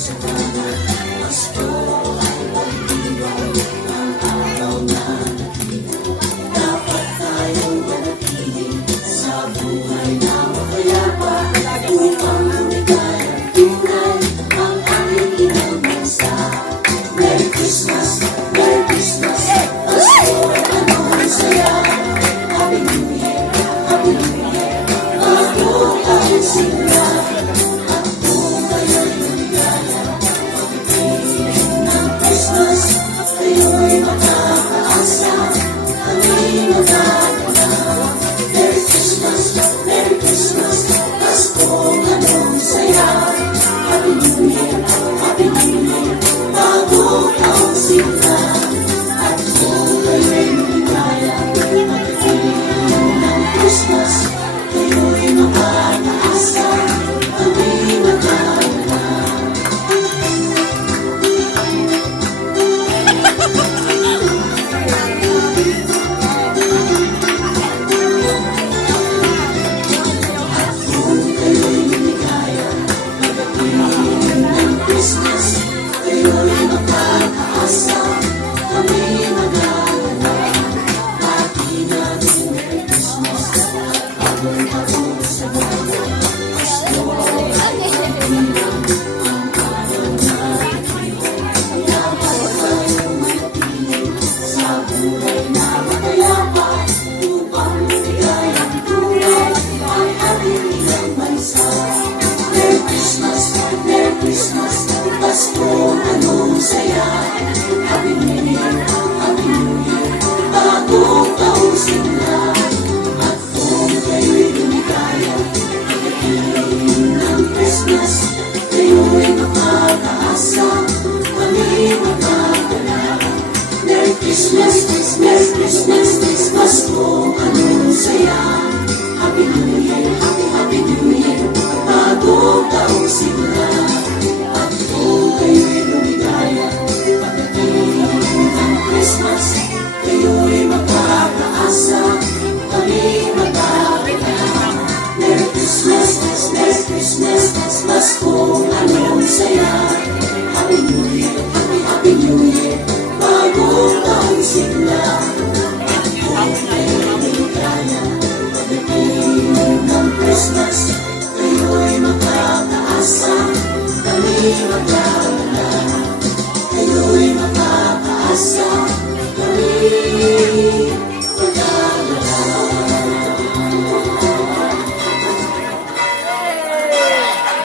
sa tanan. Pasko ay pag-ibig ang araw na dapat tayong manatili sa buhay na mapayapa upang lumigay ang tunay ang ating inang bansa. Merry Christmas, Merry Christmas, Pasko ay anong saya. Happy New Year, Happy New Year, bagong taon simula. At kung kayo'y lumigaya, pagdating ng Christmas, kayo'y makakaasa, kami magkakala. Merry Christmas, Merry Christmas, Paskong anong saya. Happy New Year, Happy New Year, bagong taon simula. At kung kayo'y lumigaya, pagdating ng Christmas, kayo'y makakaasa, kami magkakala. Kung kayo'y lumigaya, pagdating ng Christmas, kayo'y makakaasa, kami magkakala. Happy natin Merry Christmas, bagong taon sa bago. Pasko ay pag-ibig ang araw na dapat tayong manatili sa buhay na mapayapa upang lumigay ang tunay ang ating inang bansa. Merry Christmas, Merry Christmas, Pasko anong saya. Happy New Year, Happy New Year, bagong taong simula. At kung kayo'y lumigaya, pagdating ng Christmas, kayo'y makakaasa, kami magkakala. Merry Christmas, Merry Christmas, Pasko anong saya. Happy New Year, Happy New Year, bagong taong simula. At kung kayo'y lumigaya, pagdating ng Christmas, kayo'y makakaasa, kami magkakala. Merry Christmas, Merry Christmas, Pasko anong saya. Happy New Year, Happy New Year, bagong taong simula. At kung kayo'y lumigaya, pagdating ng Christmas, kayo'y makakaasa, kami magkakala.